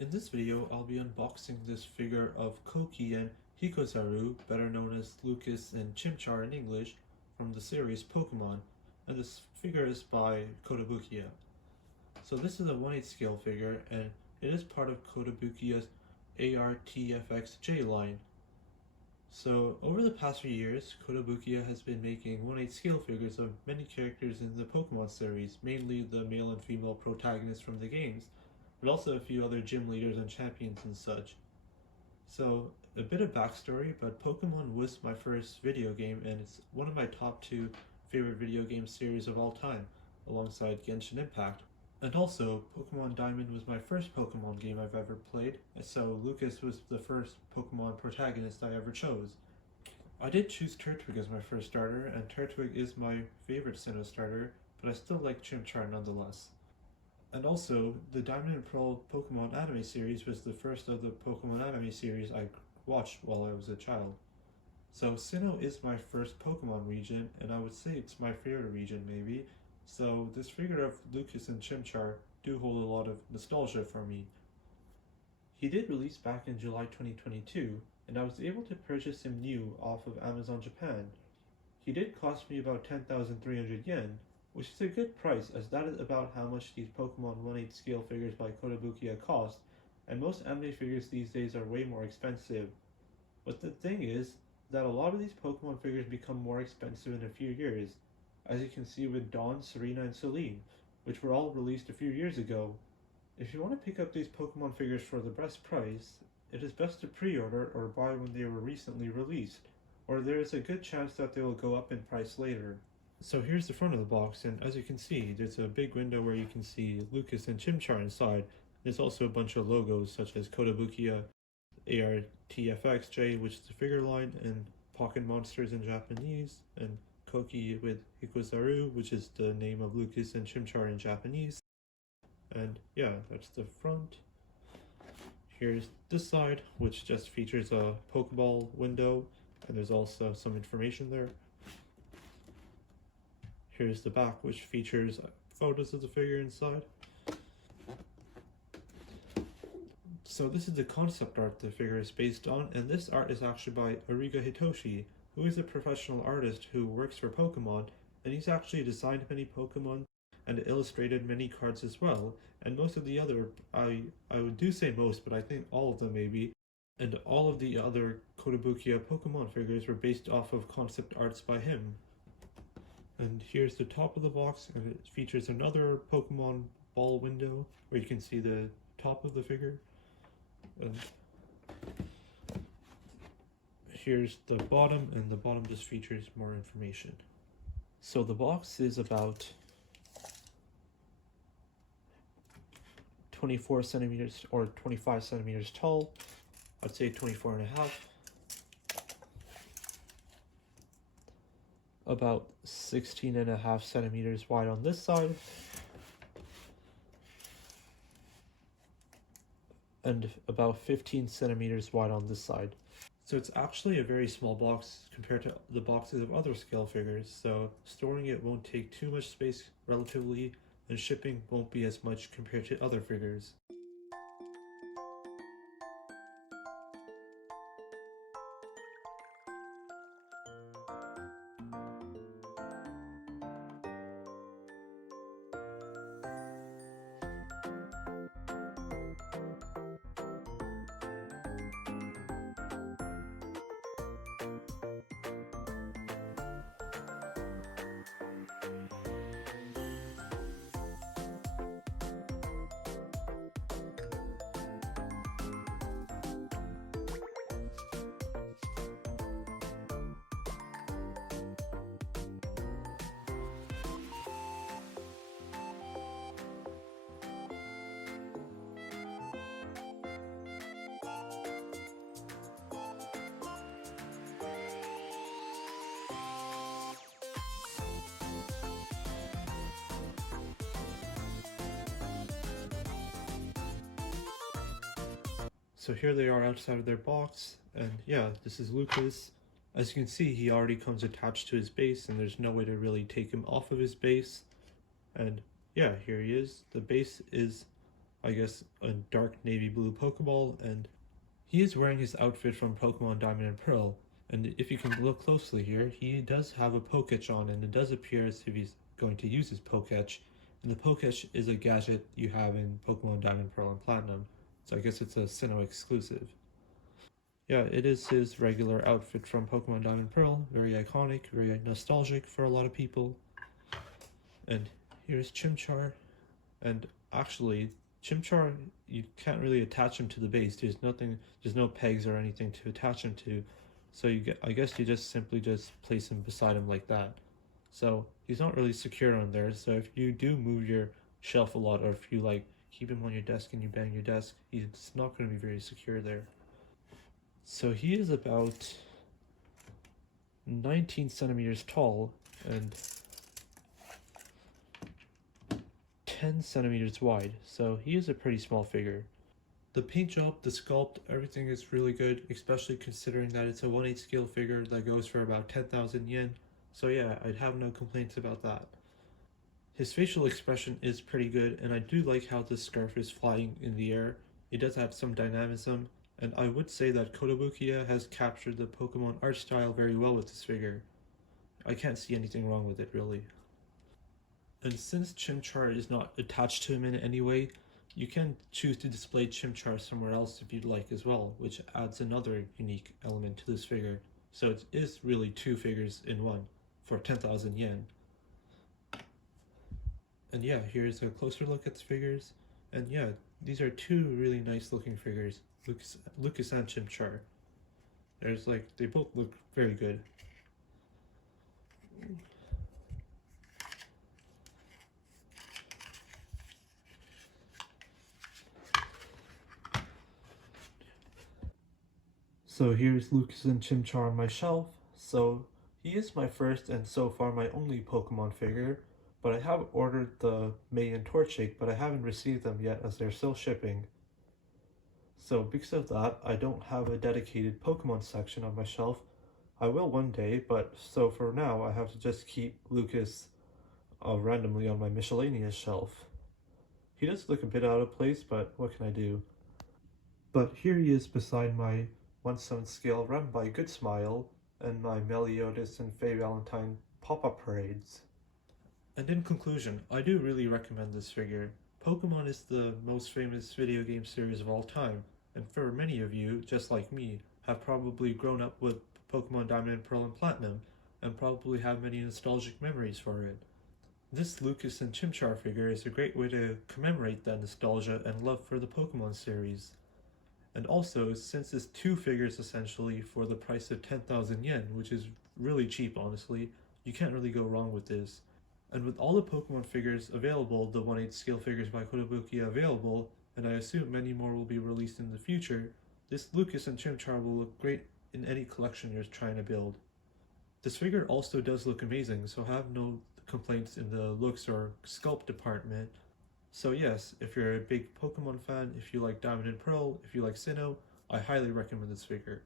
In this video, I'll be unboxing this figure of Koki and Hikozaru, better known as Lucas and Chimchar in English, from the series Pokemon, and this figure is by Kotobukiya. So this is a 1/8 scale figure, and it is part of Kotobukiya's ARTFX J line. So over the past few years, Kotobukiya has been making 1/8 scale figures of many characters in the Pokemon series, mainly the male and female protagonists from the games, but also a few other gym leaders and champions and such. So, a bit of backstory, but Pokemon was my first video game, and it's one of my top 2 favorite video game series of all time, alongside Genshin Impact. And also, Pokemon Diamond was my first Pokemon game I've ever played, so Lucas was the first Pokemon protagonist I ever chose. I did choose Turtwig as my first starter, and Turtwig is my favorite Sinnoh starter, but I still like Chimchar nonetheless. And also, the Diamond and Pearl Pokemon anime series was the first of the Pokemon anime series I watched while I was a child. So Sinnoh is my first Pokemon region, and I would say it's my favorite region maybe, so this figure of Lucas and Chimchar do hold a lot of nostalgia for me. He did release back in July 2022, and I was able to purchase him new off of Amazon Japan. He did cost me about 10,300 yen, which is a good price as that is about how much these Pokemon 1/8 scale figures by Kotobukiya cost, and most anime figures these days are way more expensive. But the thing is that a lot of these Pokemon figures become more expensive in a few years, as you can see with Dawn, Serena, and Celine, which were all released a few years ago. If you want to pick up these Pokemon figures for the best price, it is best to pre-order or buy when they were recently released, or there is a good chance that they will go up in price later. So here's the front of the box, and as you can see, there's a big window where you can see Lucas and Chimchar inside. There's also a bunch of logos such as Kotobukiya ARTFX, which is the figure line, and Pocket Monsters in Japanese, and Koki with Hikozaru, which is the name of Lucas and Chimchar in Japanese. And yeah, that's the front. Here's this side, which just features a Pokeball window, and there's also some information there. Here's the back, which features photos of the figure inside. So this is the concept art the figure is based on, and this art is actually by Ariga Hitoshi, who is a professional artist who works for Pokemon, and he's actually designed many Pokemon and illustrated many cards as well, and most of the other, I would do say most, but I think all of them maybe, and all of the other Kotobukiya Pokemon figures were based off of concept arts by him. And here's the top of the box, and it features another Pokemon ball window where you can see the top of the figure. And here's the bottom, and the bottom just features more information. So the box is about 24 centimeters or 25 centimeters tall. I'd say 24 and a half. About 16 and a half centimeters wide on this side, and about 15 centimeters wide on this side. So it's actually a very small box compared to the boxes of other scale figures, so storing it won't take too much space relatively, and shipping won't be as much compared to other figures. So here they are outside of their box, and yeah, this is Lucas. As you can see, he already comes attached to his base, and there's no way to really take him off of his base. And yeah, here he is. The base is I guess, a dark navy blue Pokeball, and he is wearing his outfit from Pokemon Diamond and Pearl. And if you can look closely here, he does have a Poketch on, and it does appear as if he's going to use his Poketch. And the Poketch is a gadget you have in Pokemon Diamond, Pearl, and Platinum, so I guess it's a Sinnoh exclusive. Yeah, it is his regular outfit from Pokemon Diamond and Pearl, very iconic, very nostalgic for a lot of people. And here's Chimchar, and actually, Chimchar, you can't really attach him to the base. There's no pegs or anything to attach him to. So I guess you just simply just place him beside him like that. So he's not really secure on there. So if you do move your shelf a lot, or if you like keep him on your desk and you bang your desk, he's not going to be very secure there. So he is about 19 centimeters tall and 10 centimeters wide, so he is a pretty small figure. The paint job, the sculpt, everything is really good, especially considering that it's a 1/8 scale figure that goes for about 10,000 yen, so yeah, I'd have no complaints about that. His facial expression is pretty good, and I do like how the scarf is flying in the air. It does have some dynamism, and I would say that Kotobukiya has captured the Pokemon art style very well with this figure. I can't see anything wrong with it, really. And since Chimchar is not attached to him in any way, you can choose to display Chimchar somewhere else if you'd like as well, which adds another unique element to this figure. So it is really two figures in one for 10,000 yen. And yeah, here's a closer look at the figures. And yeah, these are two really nice looking figures, Lucas and Chimchar. They both look very good. So here's Lucas and Chimchar on my shelf. So he is my first and so far my only Pokemon figure, but I have ordered the May and Torchic, but I haven't received them yet as they're still shipping. So because of that, I don't have a dedicated Pokemon section on my shelf. I will one day, but so for now I have to just keep Lucas randomly on my miscellaneous shelf. He does look a bit out of place, but what can I do? But here he is beside my 1/7 scale run by Good Smile and my Meliodas and Faye Valentine pop-up parades. And in conclusion, I do really recommend this figure. Pokemon is the most famous video game series of all time, and for many of you, just like me, have probably grown up with Pokemon Diamond and Pearl and Platinum, and probably have many nostalgic memories for it. This Lucas and Chimchar figure is a great way to commemorate that nostalgia and love for the Pokemon series. And also, since it's two figures essentially for the price of 10,000 yen, which is really cheap honestly, you can't really go wrong with this. And with all the Pokemon figures available, the 1/8 scale figures by Kotobukiya available, and I assume many more will be released in the future, this Lucas and Chimchar will look great in any collection you're trying to build. This figure also does look amazing, so have no complaints in the looks or sculpt department. So yes, if you're a big Pokemon fan, if you like Diamond and Pearl, if you like Sinnoh, I highly recommend this figure.